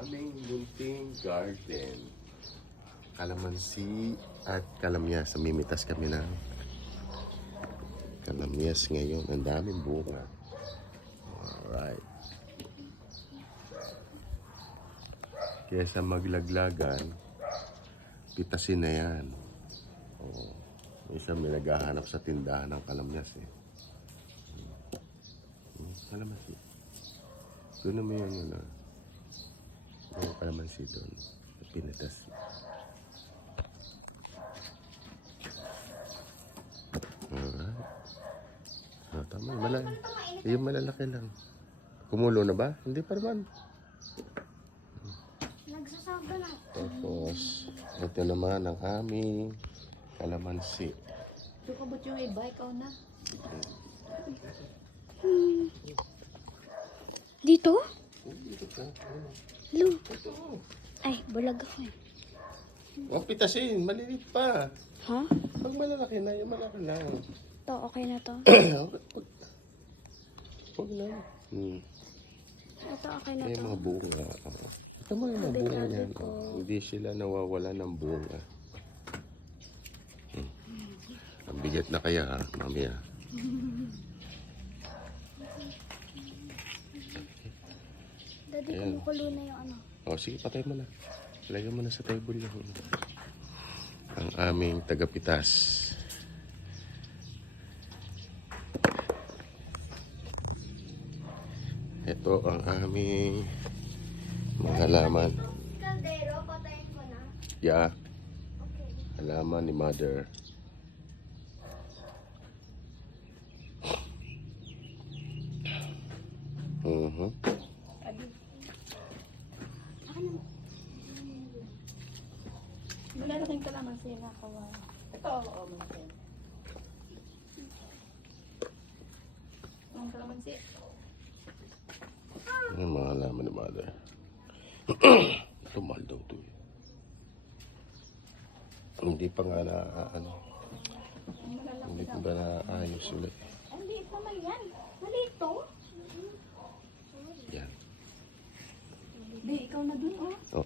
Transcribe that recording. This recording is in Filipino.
aming munting garden. Kalamansi at kalamyas. Mimitas kami ng kalamyas ngayon. Ang daming bunga. Alright. Kesa maglaglagan, pitasin na yan. Isa may naghahanap sa tindahan ng kalamyas eh. Kalamansi. Doon naman yung yung kalamansi doon. Pinitas. Alright. Tama. Yung malalaki lang. Kumulo na ba? Hindi pa naman. Nagsasaga na. Tapos, ito naman ang aming kalamansi. Ito ka ba't yung iba? Ikaw na. Dito? Lu. Ay, bulag ako eh. Huwag pitasin. Maliliit pa. Ha? Pag malalaki na, yung malaki lang. To, okay na to. Huwag lang. Ito, okay na May to. mga bunga. Ito mo yung mga bunga niyan. Hindi sila nawawala ng bunga. Ang bigat na kaya ha, mamaya. Daddy, kumukulo na yung ano. O sige, patay mo na. Lagyan mo na sa table yung ang aming tagapitas. Ito ang aming mga halaman. Kaldero, patayin ko na. Yeah, Okay. halaman ni Mother. Malalaking kalamansi na kawa. Ito, oo, mansin. Ang kalamansi. Yung mga halaman ni Mother. Ito mahal daw ito eh. Hindi pa nga na hindi pa ba naayos ulit. Ang liit naman yan. Maliit to. Yan. Di, ikaw na dun, oh.